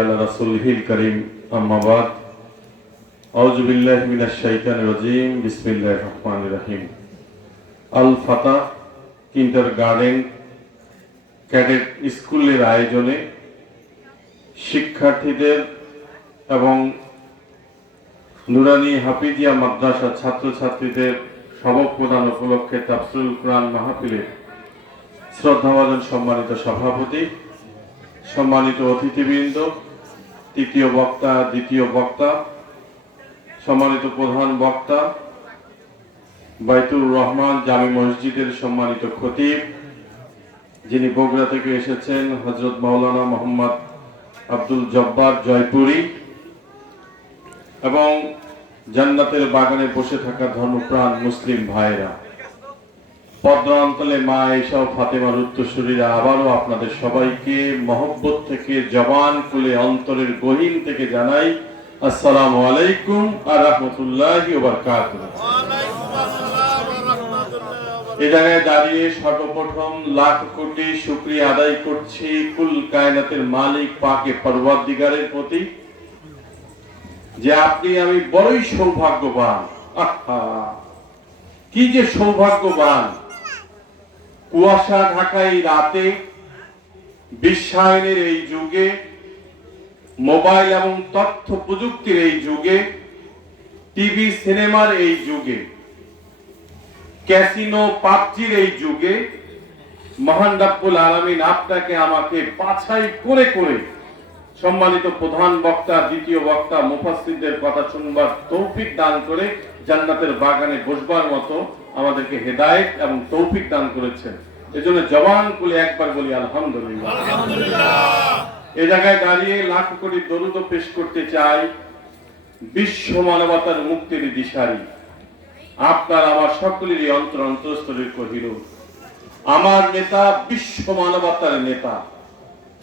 আলা রাসূলিহিল কারীম, আম্মা বাদ। আউযু বিল্লাহি মিনাশ শাইতানির রাজীম, বিসমিল্লাহির রহমানির রহিম। আল ফাতা কিন্ডারগার্টেন, ক্যাডেট স্কুলের আয়োজনে শিক্ষার্থীদের এবং নুরানি হাফিজিয়া মাদ্রাসা ছাত্রছাত্রীদের সবক প্রদান উপলক্ষে তাফসিরুল কোরআন মাহফিলের শ্রদ্ধাভাজন সম্মানিত সভাপতি সম্মানিত অতিথিবৃন্দ, তৃতীয় বক্তা, দ্বিতীয় বক্তা, সম্মানিত প্রধান বক্তা, বাইতুর রহমান জামি মসজিদের সম্মানিত খতিব, যিনি বগুড়া থেকে এসেছেন হজরত মাওলানা মোহাম্মদ আব্দুল জব্বার জয়পুরি, এবং জান্নাতের বাগানে বসে থাকা ধর্মপ্রাণ মুসলিম ভাইরা পদ্মা অঞ্চলে মা এসব ফাতেমার উত্তরসূরীরা আবারও আপনাদের সবাইকে মহব্বত থেকে জবান খুলে অন্তরের গহীন থেকে জানাই, আসসালামু আলাইকুম আর রহমতুল্লাহ এ জায়গায় দাঁড়িয়ে সর্বপ্রথম লাখ কোটি শুক্রিয়া আদায় করছি কুল কায়নাতের মালিক পাকে পরওয়ারদিগারের প্রতি, যে আপনি আমি বড়ই সৌভাগ্যবান। আহা! কি যে সৌভাগ্যবান! কুয়াশা ঢাকা এই রাতে, বিশ্বায়নের এই যুগে, মোবাইল এবং তথ্য প্রযুক্তির এই যুগে, টিভি সিনেমার এই যুগে, ক্যাসিনো, পাবজির এই যুগে, মহান রাব্বুল আলামিন আপনাকে আমাকে বাছাই করে করে সম্মানিত প্রধান বক্তা, দ্বিতীয় বক্তা, মুফাসসিরদের কথা শুনবার তৌফিক দান করে জান্নাতের বাগানে বসবার মতো আমাদেরকে হেদায়েত এবং তৌফিক দান করেছেন। এজন্য জবান কুলে একবার বলি আলহামদুলিল্লাহ। এ জায়গায় দাঁড়িয়ে লাখ কোটি দরুদ পেশ করতে চাই বিশ্ব মানবতার মুক্তির দিশারি। আপনার আমার সকলেরই অন্তর অন্তঃস্থলের কহিল আমার নেতা বিশ্ব মানবতার নেতা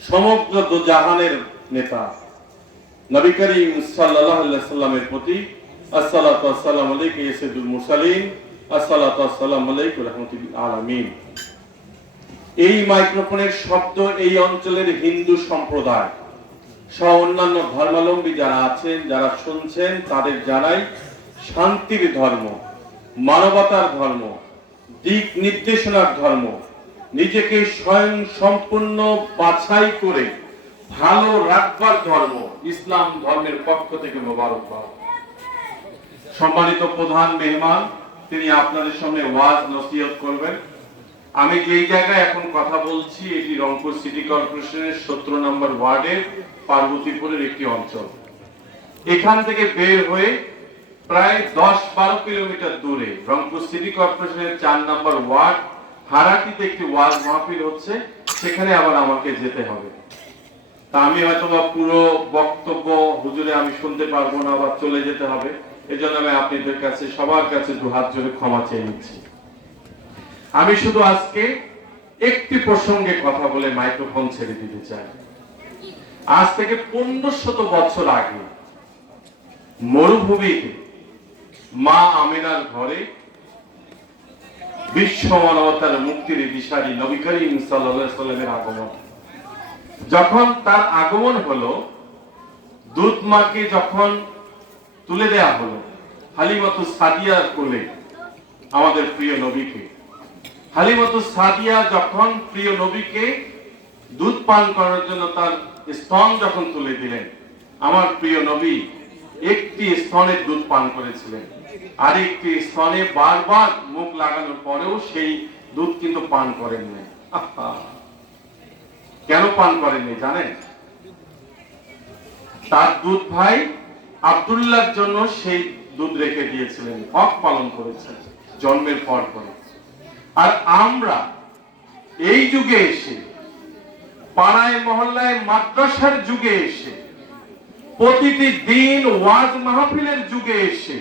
সমগ্র জাহানের নেতা। নবী করিম আলাইহি সাল্লামের প্রতি এই মাইক্রোফোনের শব্দ এই অঞ্চলের হিন্দু সম্প্রদায়। সহ অন্যান্য ধর্মাবলম্বী যারা আছেন, যারা শুনছেন, তাদের জানাই শান্তির ধর্ম, মানবতার ধর্ম, দিক নির্দেশনার ধর্ম, নিজেকে স্বয়ং সম্পূর্ণ বাছাই করে ভালো রাখবার ধর্ম, ইসলাম ধর্মের পক্ষ থেকে মোবারকবাদ। সম্মানিত প্রধান মেহমান, তিনি আপনাদের সামনে ওয়াজ নসিহত করবেন। আমি যেই জায়গায় এখন কথা বলছি, এটি রংপুর সিটি কর্পোরেশনের সতেরো নম্বর ওয়ার্ডের পার্বতীপুরের একটি অঞ্চল। এখান থেকে বের হয়ে প্রায় দশ বারো কিলোমিটার দূরে রংপুর সিটি কর্পোরেশনের চার নম্বর ওয়ার্ড, হারাটিতে একটি ওয়াজ মাহফিল হচ্ছে, সেখানে আবার আমাকে যেতে হবে। তা আমি হয়তো বা পুরো বক্তব্য হুজুরে আমি শুনতে পারব না বা চলে যেতে হবে। এজন্য আমি আপনাদের কাছে, সবার কাছে দু হাত জোরে ক্ষমা চেয়ে নিচ্ছি। আমি শুধু আজকে একটি প্রসঙ্গে কথা বলে মাইক্রোফোন ছেড়ে দিতে চাই। আজ থেকে পনেরো বছর আগে মরুভূমিতে মা আমিনার ঘরে বিশ্ব মানবতার মুক্তির দিশারি নবী করিম সাল্লামের আগমন। যখন তার আগমন হলো দুধ মাকে যখন তুলে দেয়া হলো। হালিমাতু সাদিয়ার কোলে আমাদের প্রিয় নবীকে। হালিমাতু সাদিয়া যখন প্রিয় নবীকে দুধ পান করার জন্য তার স্তন যখন তুলে দিলেন, আমার প্রিয় নবী একটি স্তনের দুধ পান করেছিলেন। আর একটি স্তনে বারবার মুখ লাগানোর পরেও সেই দুধ কিন্তু পান করেন নাই। কেন পান করেননি জানেন? তার দুধ ভাই আব্দুল্লাহর জন্য সেই দুধ রেখে দিয়েছিলেন, হক পালন করেছেন, জন্মের পর পরে। আর আমরা এই যুগে এসে, পাড়ায়, মহল্লায়, মাদ্রাসার যুগে এসে, প্রতিটি দিন ওয়াজ মাহফিলের যুগে এসে,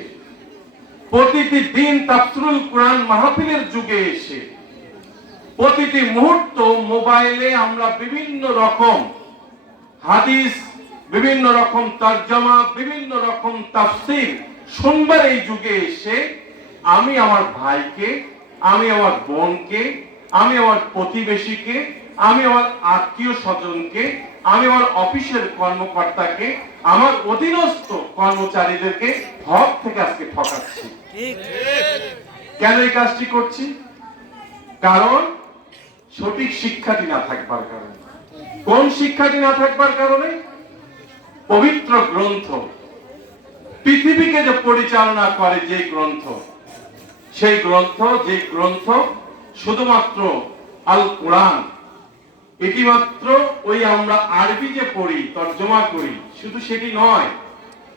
প্রতিটি দিন তাফসিরুল কোরআন মাহফিলের যুগে এসে, প্রতিটি মুহূর্ত মোবাইলে আমরা বিভিন্ন রকম হাদিস বিভিন্ন রকম তর্জমা, বিভিন্ন রকম তাফসির। শুনবার এই যুগে এসে আমি আমার ভাইকে, আমি আমার বোনকে, আমি আমার প্রতিবেশীকে, আমি আমার আত্মীয় স্বজনকে, আমি আমার অফিসের কর্মকর্তাকে, আমার অধীনস্থ কর্মচারীদেরকে হক থেকে আজকে ঠকাচ্ছি। কেন এই কাজটি করছি? কারণ সঠিক শিক্ষাটি না থাকবার কারণে। কোন শিক্ষাটি না থাকবার কারণে? পবিত্র গ্রন্থ। পৃথিবীকে যে পরিচালনা করে যে গ্রন্থ, সেই গ্রন্থ, যে গ্রন্থ শুধুমাত্র আল কোরআন এটি মাত্র ওই আমরা আরবি যে পড়ি, তর্জমা করি, শুধু সেটি নয়।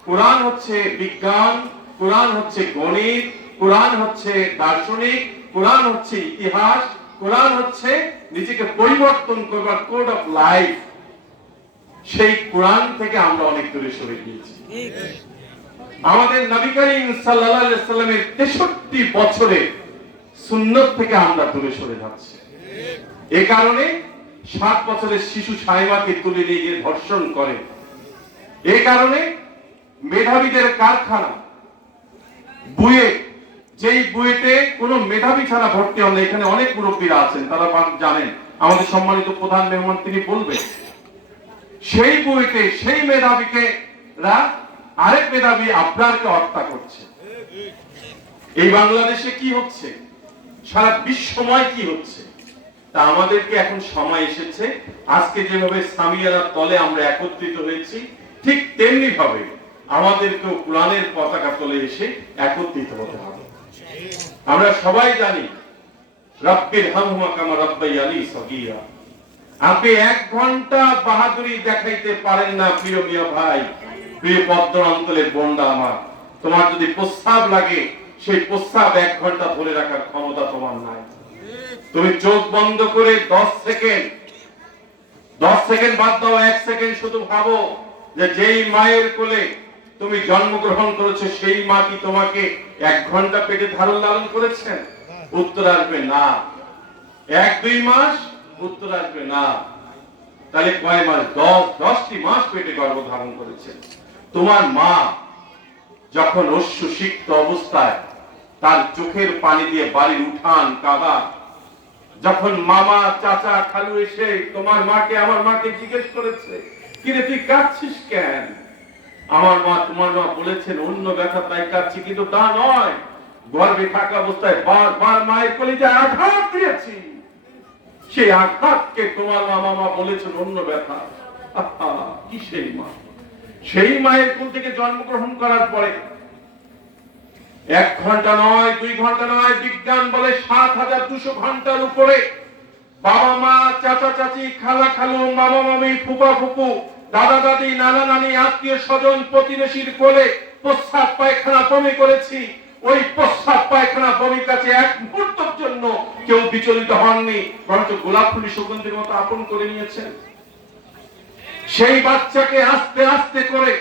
কোরআন হচ্ছে বিজ্ঞান, কোরআন হচ্ছে গণিত, কোরআন হচ্ছে দার্শনিক, কোরআন হচ্ছে ইতিহাস, কোরআন হচ্ছে নিজেকে পরিবর্তন করবার কোড অফ লাইফ সেই কোরআন থেকে আমরা অনেক দূরে সরে গিয়েছি। আমাদের নবী করিম সাল্লামের 63 বছরে সুন্নত থেকে আমরা দূরে সরে যাচ্ছি। এ কারণে সাত বছরের শিশু সাইমাকে তুলে নিয়ে গিয়ে ধর্ষণ করে। এ কারণে মেধাবীদের কারখানা বুয়ে যেই বুয়েটে কোনো মেধাবী ছাড়া ভর্তি হন এখানে অনেক মুরব্বীরা আছেন তারা জানেন। আমাদের সম্মানিত প্রধান মেহমান তিনি বলবেন সেই বইতে, সেই মেধাবীকে আরেক মেধাবী আপনারকে হত্যা করছে। এই বাংলাদেশে কি হচ্ছে? সারা বিশ্বময় কি হচ্ছে? তা আমাদেরকে এখন সময় এসেছে। আজকে যেভাবে সামিয়ারা তলে আমরা একত্রিত হয়েছি, ঠিক তেমনি ভাবে আমাদেরকেও কোরআনের পতাকা তলে এসে একত্রিত হতে হবে। আমরা সবাই জানি রব্বির হামহুমা কামা রব্বাইয়ানি সগীরা। আপনি এক ঘণ্টা বাহাদুরি দেখাইতে পারেন না, প্রিয় মিয়া ভাই। প্রিয় পদ্ম অঞ্চলের বন্ডা আমার। তোমার যদি প্রস্তাব লাগে, সেই প্রস্তাব এক ঘণ্টা ধরে রাখার ক্ষমতা তোমার নাই। তুমি চোখ বন্ধ করে দশ সেকেন্ড দশ সেকেন্ড বাদ দাও, এক সেকেন্ড শুধু ভাবো যে যেই মায়ের কোলে তুমি জন্মগ্রহণ করেছ, সেই মা কি তোমাকে এক ঘণ্টা পেটে ধারণ লালন করেছেন? উত্তর আসবে না। এক দুই মাস উত্তর আসবে না। তাহলে কয় মাস? দশ, দশটি মাস পেটে গর্ভ ধারণ করেছেন। তোমার মা যখন অশ্ব সিক্ত অবস্থায় তার চোখের পানি দিয়ে বাড়ির উঠান কাদা, যখন মামা, চাচা, খালু এসে তোমার মাকে, আমার মাকে জিজ্ঞেস করেছে, কিরে, তুই কাঁদছিস কেন? আমার মা, তোমার মা বলেছেন, অন্য ব্যথা তাই কাঁদছি, কিন্তু তা নয়। গর্ভে থাকা অবস্থায় বারবার মায়ের কলিজায় আঘাত দিয়েছি। সেই আঘাতকে তোমার মা মামা বলেছেন অন্য ব্যথা। কি সেই মা? সেই মায়ের কোল থেকে জন্মগ্রহণ করার পরে, এক ঘণ্টা নয়, দুই ঘণ্টা নয়, বিজ্ঞান বলে সাত হাজার দুশো ঘণ্টার উপরে বাবা মা, চাচা চাচি, খালা খালু, মামা মামি, ফুপা ফুপু, দাদা দাদি, নানা নানি, আত্মীয় স্বজন, প্রতিবেশীর কোলে প্রস্রাব, পায়খানা, বমি করেছি। ওই প্রস্রাব পায়খানা বমির কাছে এক মুহূর্তের জন্য কেউ বিচলিত হননি, বরঞ্চ গোলাপ ফুলি সুগন্ধির মতো আপন করে নিয়েছেন সেই বাচ্চাকে আস্তে আস্তে করে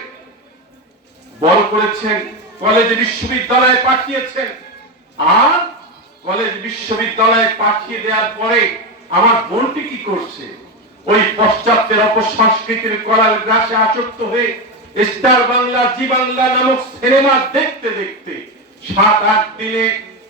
বড় করেছেন, কলেজ বিশ্ববিদ্যালয়ে পাঠিয়েছেন। আর কলেজ বিশ্ববিদ্যালয়ে পাঠিয়ে দেওয়ার পরে আমার বোনটি কি করছে? ওই পশ্চাত্যের অপসংস্কৃতির করার গ্রাসে আসক্ত হয়ে স্টার বাংলা, জি বাংলা নামক সিনেমা দেখতে দেখতে সাত আট দিনে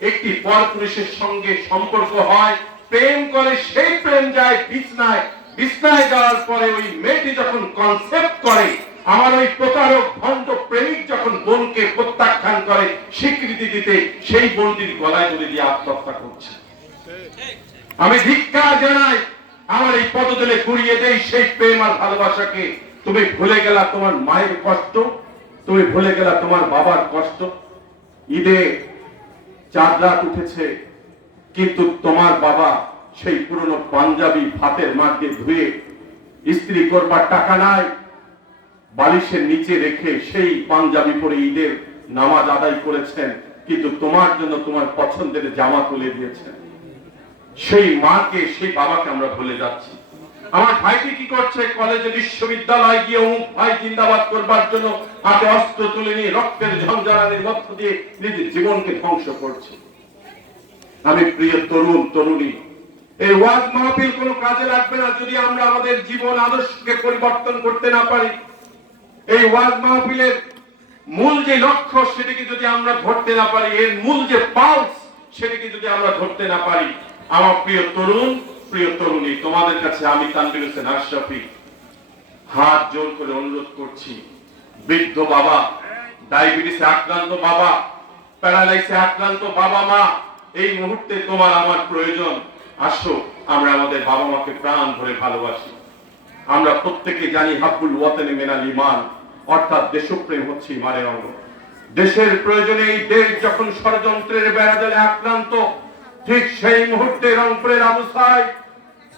একটি পরপুরুষের সঙ্গে সম্পর্ক হয়। প্রেম করে সেই প্রেম যায় বিছনায়। বিছনায় যাওয়ার পরে ওই মেয়েটি যখন কনসেপ্ট করে, আমার ওই প্রতারক, ভণ্ড প্রেমিক যখন বোনকে প্রত্যাখ্যান করে, স্বীকৃতি দিতে সেই বোনটির গলায় ধরে দিয়ে আত্মহত্যা করছে। আমি ধিক্কার জানাই, আমার এই পদতলে কুড়িয়ে দেই সেই প্রেম আর ভালোবাসাকে। তুমি ভুলে গেলা তোমার মায়ের কষ্ট, তুমি ভুলে গেলা তোমার বাবার কষ্ট। ঈদে চাঁদ রাত উঠেছে, কিন্তু তোমার বাবা সেই পুরনো পাঞ্জাবি ভাতের মাঠে ধুয়ে ইস্ত্রি করবার টাকা নাই, বালিশের নিচে রেখে সেই পাঞ্জাবি পরে ঈদের নামাজ আদায় করেছেন, কিন্তু তোমার জন্য তোমার পছন্দের জামা তুলে দিয়েছেন। সেই মাকে, সেই বাবাকে আমরা ভুলে যাচ্ছি। আমার ভাইটি কি করছে? কলেজে বিশ্ববিদ্যালয় গিয়ে অমুক ভাই জিন্দাবাদ করবার জন্য হাতে অস্ত্র তুলে নিয়ে রক্তের ঝঞ্ঝানির মধ্য দিয়ে নিজের জীবনকে ধ্বংস করছে। আমি প্রিয় তরুণ, তরুণী, এই ওয়াজ মাহফিল কোনো কাজে লাগবে না যদি আমরা আমাদের জীবন আদর্শকে পরিবর্তন করতে না পারি। এই ওয়াজ মাহফিলের মূল যে লক্ষ্য সেটিকে যদি আমরা ধরতে না পারি, এর মূল যে পালস সেটিকে যদি আমরা ধরতে না পারি, আমার প্রিয় তরুণ প্রিয় তরুণী, তোমাদের কাছে আমি তানবির হোসেন আশরাফি হাত জোর করে অনুরোধ করছি। বৃদ্ধ বাবা, ডায়াবেটিসে আক্রান্ত বাবা প্যারালাইসে আক্রান্ত বাবা মা, এই মুহূর্তে তোমার আমার প্রয়োজন। আসো, আমরা আমাদের বাবা মাকে প্রাণ ভরে ভালোবাসি। আমরা প্রত্যেকে জানি হাব্বুল ওয়াতানি মিনাল ইমান অর্থাৎ দেশপ্রেম হচ্ছে ইমানের অঙ্গ। দেশের প্রয়োজনে এই দেশ যখন ষড়যন্ত্রের বেড়াজালে আক্রান্ত ঠিক সেই মুহূর্তে রংপুরের আবুসাই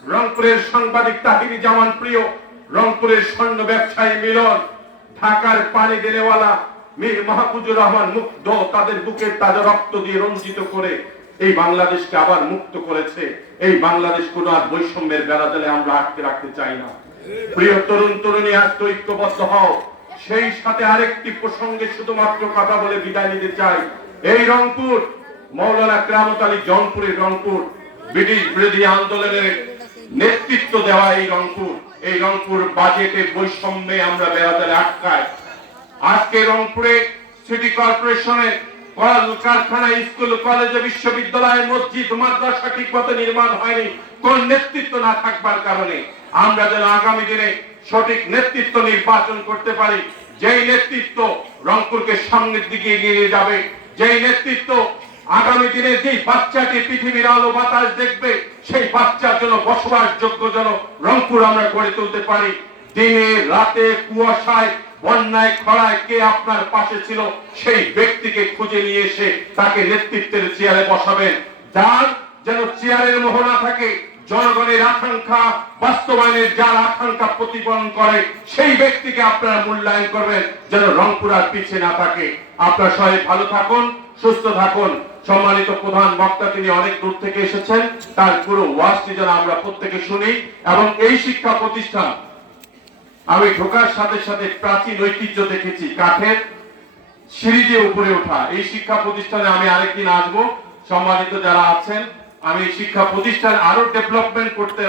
রংপুরের সাংবাদিক তাহিরি জামান প্রিয়, রংপুরের স্বর্ণ ব্যবসায়ী মিলন, ঢাকার পানি দেনেওয়ালা মীর মাহফুজুর রহমান মুগ্ধ তাদের বুকের তাজা রক্ত দিয়ে রঞ্জিত করে এই বাংলাদেশকে আবার মুক্ত করেছে। এই বাংলাদেশ কোন আর বৈষম্যের বেড়াজালে আমরা আটকে রাখতে চাই না। প্রিয় তরুণ তরুণী, আজ ঐক্যবদ্ধ হও। সেই সাথে আরেকটি প্রসঙ্গে শুধুমাত্র কথা বলে বিদায় নিতে চাই। এই রংপুর মৌলানা কেরামত আলী জনপুরের রংপুর ব্রিটিশ বিরোধী আন্দোলনের নেতৃত্ব দেওয়া এই রংপুর। এই রংপুর বাজেটে বৈষম্যে আমরা বেড়াতারে আটকায়। আজকে রংপুরে সিটি কর্পোরেশনের কারখানা, স্কুল, কলেজ, বিশ্ববিদ্যালয়, মসজিদ, মাদ্রাসা ঠিক মতো নির্মাণ হয়নি। কোন নেতৃত্ব না থাকবার কারণে আমরা যেন আগামী দিনে সঠিক নেতৃত্ব নির্বাচন করতে পারি। যেই নেতৃত্ব রংপুরকে সামনের দিকে এগিয়ে যাবে, যেই নেতৃত্ব আগামী দিনে যেই বাচ্চাটি পৃথিবীর আলো বাতাস দেখবে, সেই বাচ্চার জন্য বসবাসযোগ্য যেন রংপুর আমরা গড়ে তুলতে পারি। দিনে, রাতে, কুয়াশায়, বন্যায়, খরায় কে আপনার পাশে ছিল, সেই ব্যক্তিকে খুঁজে নিয়ে এসে তাকে নেতৃত্বের চেয়ারে বসাবেন। যার যেন চেয়ারের মোহ না থাকে, জনগণের আকাঙ্ক্ষা, বাস্তবায়নের যার আকাঙ্ক্ষা প্রতিফলন করে, সেই ব্যক্তিকে আপনারা মূল্যায়ন করবেন, যেন রংপুর আর পিছিয়ে না থাকে। আপনারা সবাই ভালো থাকুন, সুস্থ থাকুন। সম্মানিত প্রধান বক্তা তিনি অনেক দূর থেকে এসেছেন। তার পুরো ওয়াজটি যেন আমরা প্রত্যেকে শুনি এবং এই শিক্ষা প্রতিষ্ঠান, আমি ঢোকার সাথে সাথে প্রাচীন ঐতিহ্য দেখেছি, কাঠের সিঁড়ি দিয়ে উপরে ওঠা। এই শিক্ষা প্রতিষ্ঠানে আমি আরেকদিন আসব। সম্মানিত যারা আছেন, আমি শিক্ষা প্রতিষ্ঠান আরও ডেভেলপমেন্ট করতে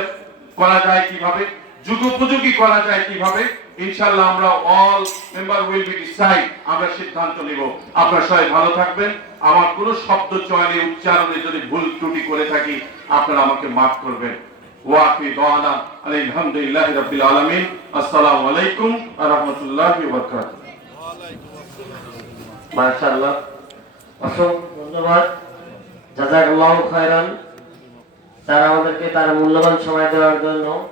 করা যায় কীভাবে, যুগোপযোগী করা যায় কীভাবে ইনশাল্লাহ আমরা all member will be decide আমরা সিদ্ধান্ত নিব। আপনারা সবাই ভালো থাকবেন। আমার কোনো শব্দ চয়নে, উচ্চারণে যদি ভুল ত্রুটি করে থাকি, আপনারা আমাকে মাফ করবেন। ওয়াকি দাওয়ানা আলহামদুলিল্লাহি রাব্বিল আলামিন। আসসালামু আলাইকুম ওয়া রাহমাতুল্লাহি ওয়া বারাকাতুহু। মাশাআল্লাহ। অসংখ্য ধন্যবাদ। জাজাকাল্লাহু খায়রান। তারা আমাদেরকে তার মূল্যবান সময় দেওয়ার জন্য